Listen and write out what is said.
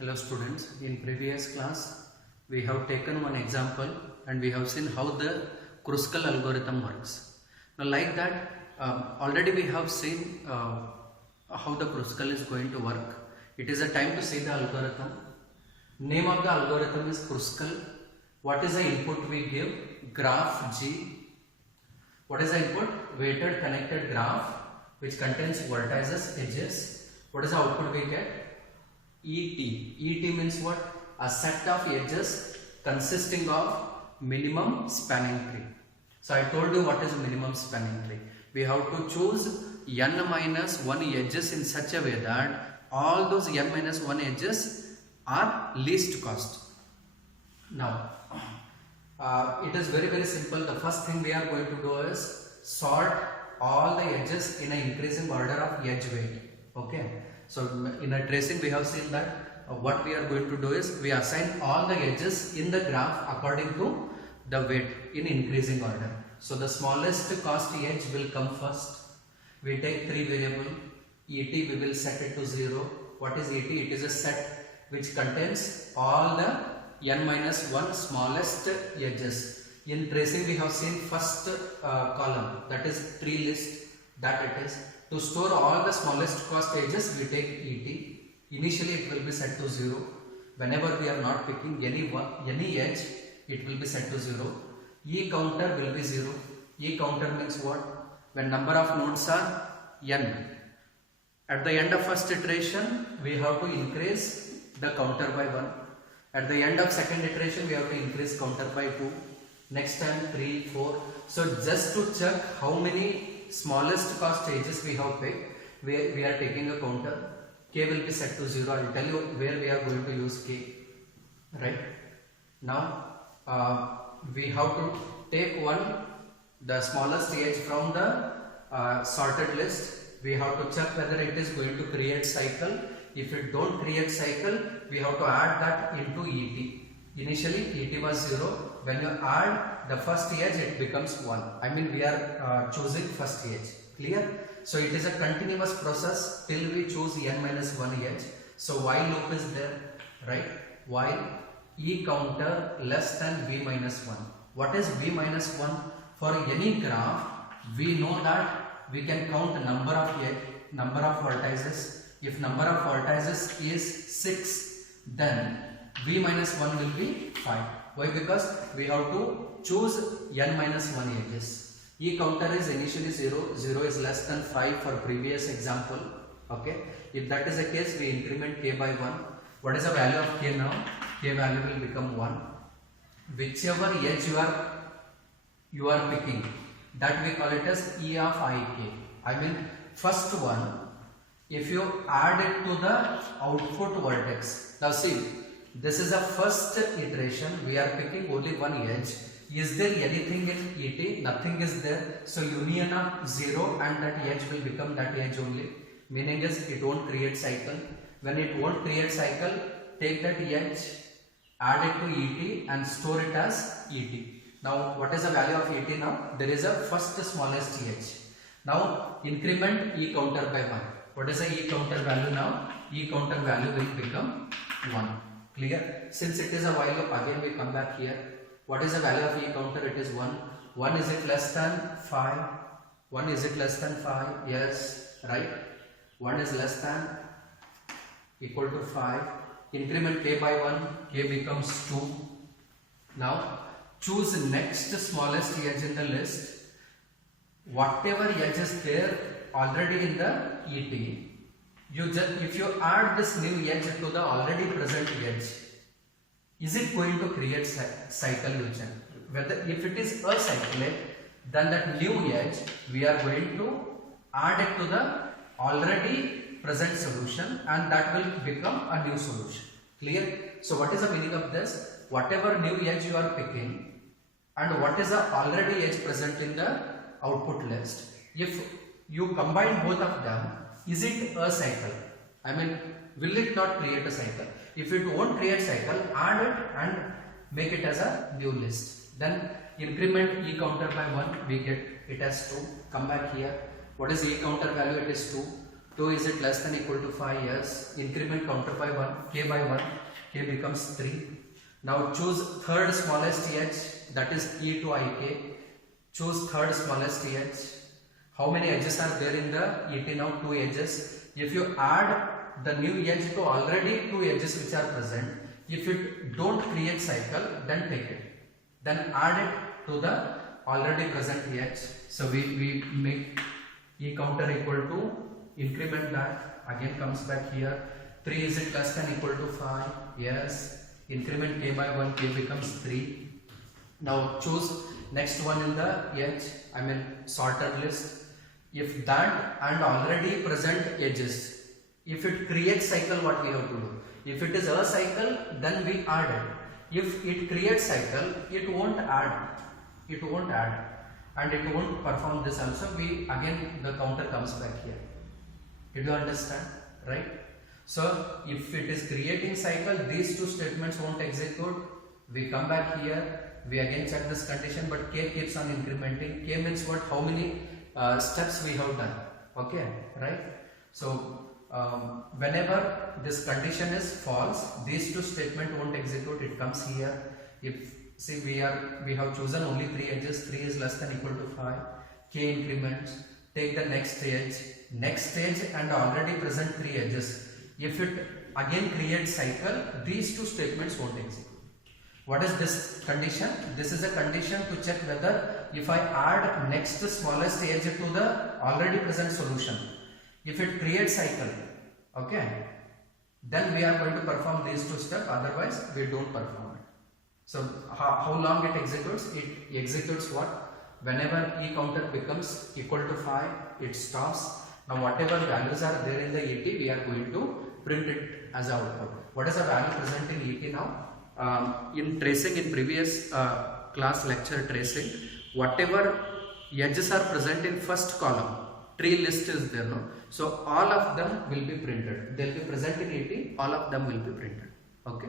Hello students, in previous class we have taken one example and we have seen how the Kruskal algorithm works. Now like that already we have seen how the Kruskal is going to work. It is a time to see the algorithm. Name of the algorithm is Kruskal. What is the input we give? Graph G. What is the input? Weighted connected graph which contains vertices, edges. What is the output we get? ET. ET means what? A set of edges consisting of minimum spanning tree. So I told you what is minimum spanning tree. We have to choose n minus 1 edges in such a way that all those n minus 1 edges are least cost. Now it is very simple. The first thing we are going to do is sort all the edges in an increasing order of edge weight. Okay. So in a tracing we have seen that what we are going to do is we assign all the edges in the graph according to the weight in increasing order. So the smallest cost edge will come first. We take 3 variable. ET we will set it to 0. What is ET? It is a set which contains all the n minus 1 smallest edges. In tracing we have seen first column, that is tree list, that it is. To store all the smallest cost edges, we take ET. Initially it will be set to 0. Whenever we are not picking any edge, it will be set to 0. E counter will be 0. E counter means what? When number of nodes are n. At the end of first iteration, we have to increase the counter by 1. At the end of second iteration, we have to increase counter by 2. Next time 3, 4. So just to check how many smallest cost edges we have picked, we are taking a counter. K will be set to 0. I will tell you where we are going to use K. Right. Now we have to take the smallest edge from the sorted list. We have to check whether it is going to create cycle. If it don't create cycle, we have to add that into ET. Initially ET was 0. When you add the first edge, it becomes 1. I mean we are choosing first edge. Clear? So it is a continuous process till we choose n minus 1 edge. So while loop is there, right? While E counter less than v minus 1. What is v minus 1? For any graph, we know that we can count the number of vertices. If number of vertices is 6, then v minus 1 will be 5. Why? Because we have to choose n minus 1 edges. E counter is initially 0. 0 is less than 5 for previous example. Okay. If that is the case, we increment k by 1. What is the value of k now? K value will become 1. Whichever edge you are picking, that we call it as E of ik. I mean first one, if you add it to the output vertex. Now see, this is a first iteration. We are picking only one edge. Is there anything in ET? Nothing is there. So union of 0 and that edge will become that edge only. Meaning is it won't create cycle. When it won't create cycle, take that edge, add it to ET and store it as ET. Now what is the value of ET now? There is a first smallest edge. Now increment E counter by 1. What is the E counter value now? E counter value will become 1. Clear? Since it is a while loop, again we come back here. What is the value of E counter? It is 1. 1 is it less than 5? 1 is it less than 5? Yes, right? 1 is less than equal to 5. Increment k by 1, k becomes 2. Now choose next smallest edge in the list. Whatever edge is there already in the ET, if you add this new edge to the already present edge, is it going to create cycle? You check. Whether if it is acyclic, then that new edge we are going to add it to the already present solution and that will become a new solution. Clear? So what is the meaning of this? Whatever new edge you are picking and what is the already edge present in the output list, if you combine both of them, is it a cycle? I mean, will it not create a cycle? If it won't create cycle, add it and make it as a new list. Then increment E counter by 1, we get it as 2. Come back here. What is E counter value? It is 2. 2 is it less than equal to 5? Yes. Increment counter by 1, k by 1, k becomes 3. Now choose third smallest edge, that is e to ik. Choose third smallest edge. How many edges are there in the et now? 2 edges. If you add the new edge to already 2 edges which are present, if it don't create cycle, then take it. Then add it to the already present edge. So we make e counter equal to, increment that, again comes back here. 3 is it less than equal to 5? Yes. Increment k by 1, k becomes 3. Now choose next one in the edge, I mean sorted list. If that and already present edges, if it creates cycle, what we have to do? If it is a cycle, then we add it. If it creates cycle, it won't add. It won't add. And it won't perform this also. Again the counter comes back here. Did you understand? Right? So if it is creating cycle, these two statements won't execute. We come back here. We again check this condition, but k keeps on incrementing. K means what? How many steps we have done? Okay, right? So whenever this condition is false, these two statement won't execute. It comes here. If see we have chosen only 3 edges. 3 is less than equal to 5. K increments. Take the next edge, and already present 3 edges. If it again creates cycle, these two statements won't execute. What is this condition? This is a condition to check whether if I add next smallest edge to the already present solution, if it creates cycle, okay, then we are going to perform these two steps, otherwise we don't perform it. So how long it executes? It executes what? Whenever e counter becomes equal to 5, it stops. Now whatever values are there in the ET, we are going to print it as output. What is the value present in ET now? In tracing, in previous class lecture tracing, whatever edges are present in first column, tree list is there, no? So all of them will be printed. They will be present in ET, all of them will be printed. Okay.